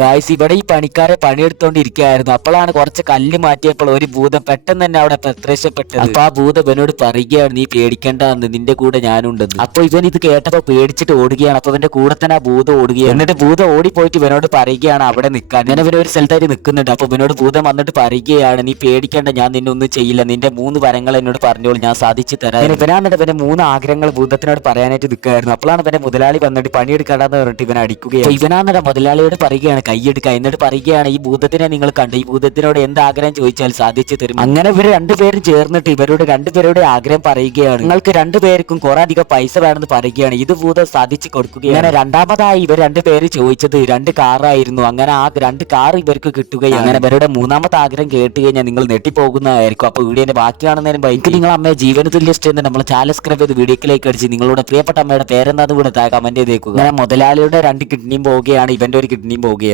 Guys ഇവിടെ ഈ പണിക്കാരെ പണിയെടുത്തോണ്ടിരിക്കുകയായിരുന്നു. അപ്പോഴാണ് കുറച്ച് കല്ല് മാറ്റിയപ്പോൾ ഒരു ഭൂതം പെട്ടെന്ന് തന്നെ അവിടെ പ്രത്യക്ഷപ്പെട്ടത്. അപ്പൊ ആ ഭൂതം ഇവനോട് പറയുകയാണ്, നീ പേടിക്കേണ്ടെന്ന്, നിന്റെ കൂടെ ഞാനുണ്ടെന്ന്. അപ്പൊ ഇവൻ ഇത് കേട്ടപ്പോ പേടിച്ചിട്ട് ഓടുകയാണ്. അപ്പൊ ഇവന്റെ കൂടെ തന്നെ ആ ഭൂതം ഓടുകയാണ്. എന്നിട്ട് ഭൂതം ഓടിപ്പോയിട്ട് ഇവനോട് പറയുകയാണ് അവിടെ നിൽക്കാൻ. ഞാൻ ഇവൻ ഒരു സ്ഥലത്തായിട്ട് നിൽക്കുന്നുണ്ട്. അപ്പൊ ഇവനോട് ഭൂതം വന്നിട്ട് പറയുകയാണ്, നീ പേടിക്കേണ്ട, ഞാൻ നിന്നെ ഒന്നും ചെയ്യില്ല, നിന്റെ 3 വരങ്ങൾ എന്നോട് പറഞ്ഞോളൂ, ഞാൻ സാധിച്ചു തരാം. ഇവനാന്നിട്ട് ഇവന്റെ 3 ആഗ്രഹങ്ങൾ ഭൂതത്തിനോട് പറയാനായിട്ട് നിൽക്കുകയായിരുന്നു. അപ്പോഴാണ് ഇവന്റെ മുതലാളി വന്നിട്ട് പണിയെടുക്കാണ്ടെന്ന് പറഞ്ഞിട്ട് ഇവൻ അടിക്കുകയാണ്. ഇവനാന്നിട്ട് മുതലാളിയോട് പറയുകയാണ് കൈയെടുക്കുക. എന്നിട്ട് പറയുകയാണ്, ഈ ഭൂതത്തിനെ നിങ്ങൾ കണ്ടു, ഈ ഭൂതത്തിനോട് എന്ത് ആഗ്രഹം ചോദിച്ചാൽ സാധിച്ചു തരും. അങ്ങനെ ഇവർ രണ്ടുപേരും ചേർന്നിട്ട് ഇവരുടെ രണ്ടുപേരുടെ ആഗ്രഹം പറയുകയാണ്. നിങ്ങൾക്ക് രണ്ടുപേർക്കും കുറെ അധികം പൈസ വേണമെന്ന് പറയുകയാണ്. ഇത് ഭൂതം സാധിച്ചു കൊടുക്കുകയാണ്. അങ്ങനെ രണ്ടാമതായി ഇവർ രണ്ടുപേര് ചോദിച്ചത് 2 കാറായിരുന്നു. അങ്ങനെ ആ 2 കാർ ഇവർക്ക് കിട്ടുകയാണ്. അങ്ങനെ ഇവരുടെ 3ാമത്തെ ആഗ്രഹം കേട്ട് കഴിഞ്ഞാൽ നിങ്ങൾ നെട്ടിപ്പോകുന്നതായിരിക്കും. അപ്പൊ വീഡിയോന്റെ ബാക്കിയാണെന്നതിന് ബൈക്ക് നിങ്ങൾ അമ്മയെ ജീവന തുല്യസ്റ്റ് എന്ന് നമ്മൾ ചാനൽ സബ്സ്ക്രൈബ് ചെയ്ത് വീഡിയോയിലേക്ക് അടിച്ച് നിങ്ങളുടെ പ്രിയപ്പെട്ട അമ്മയുടെ പേരെന്താന്ന് കൂടെ കമന്റ് ചെയ്തേക്കുക. അങ്ങനെ മുതലാളിയുടെ 2 കിഡ്നിയും പോവുകയാണ്, ഇവന്റെ ഒരു കിഡ്നിയും പോവുകയാണ്.